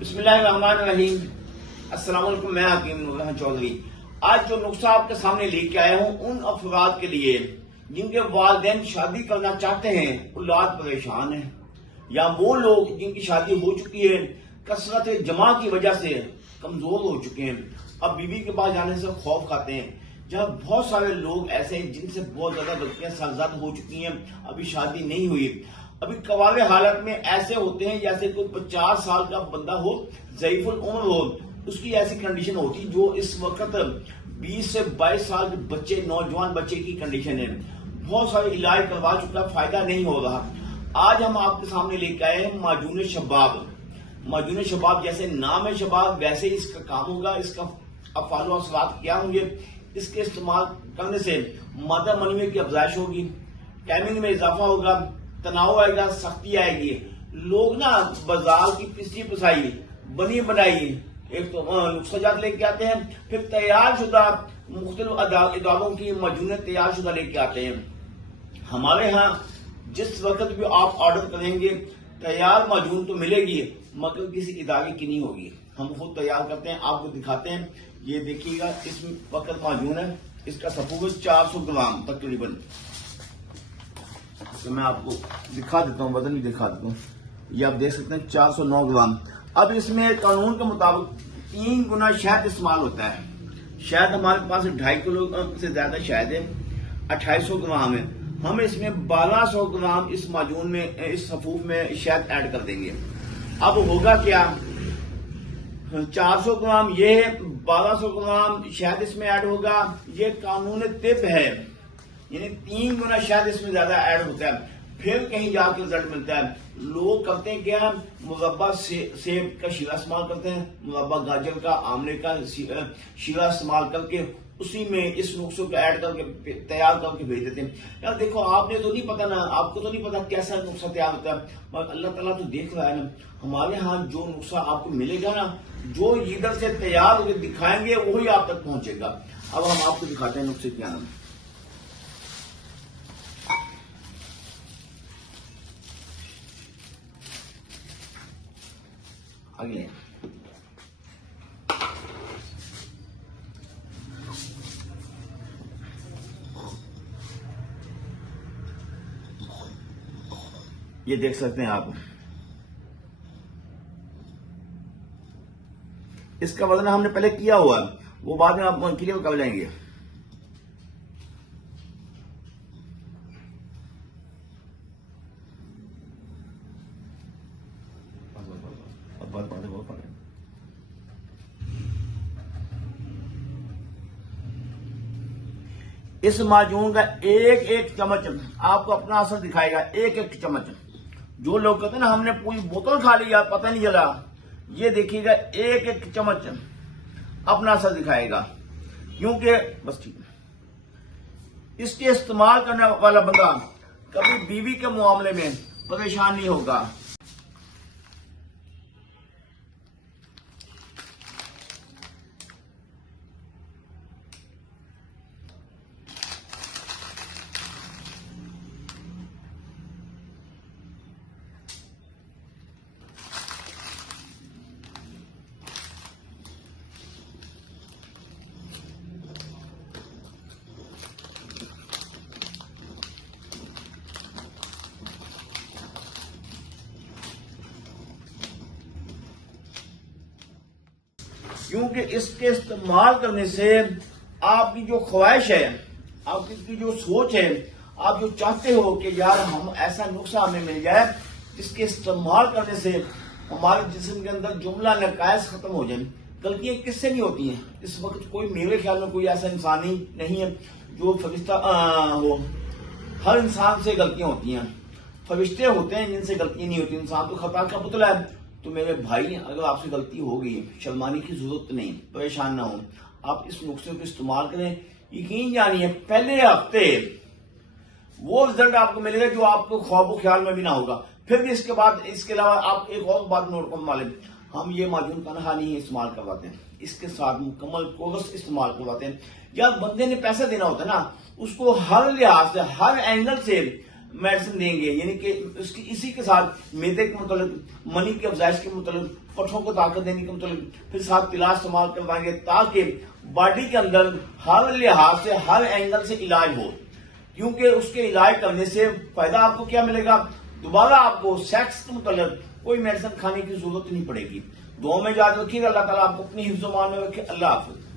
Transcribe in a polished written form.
बिस्मिल्लाहिर्रहमानिर्रहीम। अस्सलाम वालेकुम। मैं हकीम नूर चौधरी आज जो नुस्खा आपके सामने लेके आया हूँ उन अफराद के लिए जिनके वालिदैन शादी करना चाहते हैं, औलाद परेशान है, या वो लोग जिनकी शादी हो चुकी है कसरत जमा की वजह से कमजोर हो चुके हैं, अब बीवी के पास जाने से खौफ खाते हैं। जब बहुत सारे लोग ऐसे हैं जिनसे बहुत ज्यादा गलतियां सरजद हो चुकी हैं, अभी शादी नहीं हुई, अभी कवाले हालत में ऐसे होते हैं जैसे कोई 50 साल का बंदा हो, ज़ईफुल उम्र हो, उसकी ऐसी कंडीशन होती जो इस वक्त 20 से 22 साल के बच्चे, नौजवान बच्चे की कंडीशन है। बहुत सारे इलाज करवा चुका, फायदा नहीं हो रहा। आज हम आपके सामने लेकर आए हैं माजून शबाब। माजून शबाब जैसे नाम है शबाब, वैसे ही इसका काम होगा। इसका अफाल व असरात क्या होंगे? इसके इस्तेमाल करने से मादा मनवी की अफजाइश होगी, टाइमिंग में इजाफा होगा, तनाव आएगा, सख्ती आएगी। लोग ना बाजार की पिसी पिसाई बनी बनाई एक तो नुस्खाजात लेके आते हैं, फिर तैयार शुदा मुख्तलिफ इदारों की मजूने तैयार शुदा लेके आते हैं। हमारे यहाँ जिस वक्त भी आप ऑर्डर करेंगे तैयार माजून तो मिलेगी, मगर किसी इदारे की नहीं होगी। हम खुद तैयार करते हैं, आपको दिखाते हैं। ये देखिएगा, इस वक्त माजून है, इसका सफूग 400 ग्राम तकरीबन। तो मैं आपको दिखा देता हूँ, वजन भी दिखा देता हूँ। ये आप देख सकते हैं 409 ग्राम। अब इसमें कानून के मुताबिक 3 गुना शहद इस्तेमाल होता है। शहद हमारे पास 2.5 किलो से ज्यादा शहद है, 2800 ग्राम है। हम इसमें 1200 ग्राम इस माजून में, इस सफूफ में शहद ऐड कर देंगे। अब होगा क्या, 400 ग्राम ये है, 1200 ग्राम शहद इसमें ऐड होगा। ये कानून तिब है, यानी 3 गुना शहद इसमें ज्यादा ऐड होता है, फिर कहीं जाकर रिजल्ट मिलता है। लोग करते हैं क्या, मुरब्बा सेब का शीरा इस्तेमाल करते हैं, मुरब्बा गाजर का, आमले का शीरा इस्तेमाल करके उसी में इस नुस्खे को ऐड करके तैयार करके भेज देते हैं। यार देखो, आपने तो नहीं पता ना, आपको तो नहीं पता कैसा नुस्खा तैयार होता है, मगर अल्लाह ताला तो देख रहा है ना। हमारे यहाँ जो नुस्खा आपको मिलेगा ना, जो इधर से तैयार होकर दिखाएंगे वही आप तक पहुंचेगा। अब हम आपको दिखाते हैं नुस्खे क्या नाम। अगले ये देख सकते हैं आप, इसका वजन हमने पहले किया हुआ है, वो बाद में आप क्लियर कर जाएंगे। इस माजून का एक एक चम्मच आपको अपना असर दिखाएगा, एक एक चम्मच। जो लोग कहते हैं ना हमने पूरी बोतल खा ली यार पता नहीं चला, ये देखिएगा एक एक चम्मच अपना असर दिखाएगा। क्योंकि बस ठीक है, इसके इस्तेमाल करने वाला बंदा कभी बीवी के मामले में परेशान नहीं होगा। क्योंकि इसके इस्तेमाल करने से आपकी जो ख्वाहिश है, आपकी जो सोच है, आप जो चाहते हो कि यार हम ऐसा नुस्खा हमें मिल जाए जिसके इस्तेमाल करने से हमारे जिस्म के अंदर जुमला नकायस खत्म हो जाए। गलतियां किससे नहीं होती हैं? इस वक्त कोई, मेरे ख्याल में कोई ऐसा इंसान ही नहीं है जो फरिश्ता हो। हर इंसान से गलतियां होती हैं, फरिश्ते होते हैं जिनसे गलतियां नहीं होती। इंसान तो खता का पुतला है। तो मेरे भाई, अगर आपसे गलती हो गई, शर्माने की जरूरत नहीं, परेशान ना हो। आप इस नुस्खे को इस्तेमाल करें, यकीन जानिए पहले हफ्ते वो रिजल्ट आपको मिलेगा जो आपको ख्वाबो ख्याल में भी ना होगा। फिर भी इसके बाद, इसके अलावा आप एक और बात नोट कर मालूम, हम ये माजून तनहा नहीं इस्तेमाल करवाते हैं, इसके साथ मुकम्मल कोर्स इस्तेमाल करवाते हैं। यार बंदे ने पैसा देना होता है ना, उसको हर लिहाज से, हर एंगल से मेडिसिन देंगे, यानी कि उसकी इसी के साथ मैदे के मतलब मनी की अफजाइश के मतलब पट्ठों को ताकत देने के मतलब फिर साथ इलाज इस्तेमाल करवाएंगे ताकि बॉडी के अंदर हर लिहाज से हर एंगल से इलाज हो। क्योंकि उसके इलाज करने से फायदा आपको क्या मिलेगा, दोबारा आपको सेक्स के मतलब कोई मेडिसिन खाने की जरूरत नहीं पड़ेगी। दुआ में याद रखिएगा, अल्लाह ताला आपको अपनी हिफ्ज़-ओ-मान में रखे। अल्लाह हाफ़िज़।